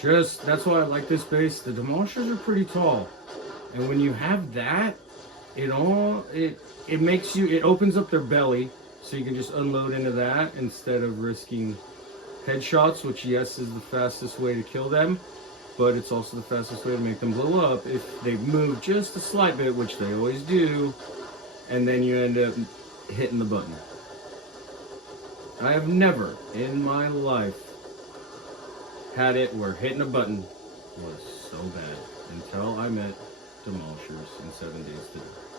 Just, that's why I like this base. The demolishers are pretty tall. And when you have that, it makes you, it opens up their belly so you can just unload into that instead of risking headshots, which yes is the fastest way to kill them, but it's also the fastest way to make them blow up if they move just a slight bit, which they always do, and then you end up hitting the button. I have never in my life had it where hitting a button was so bad until I met demolishers in 7 days to die.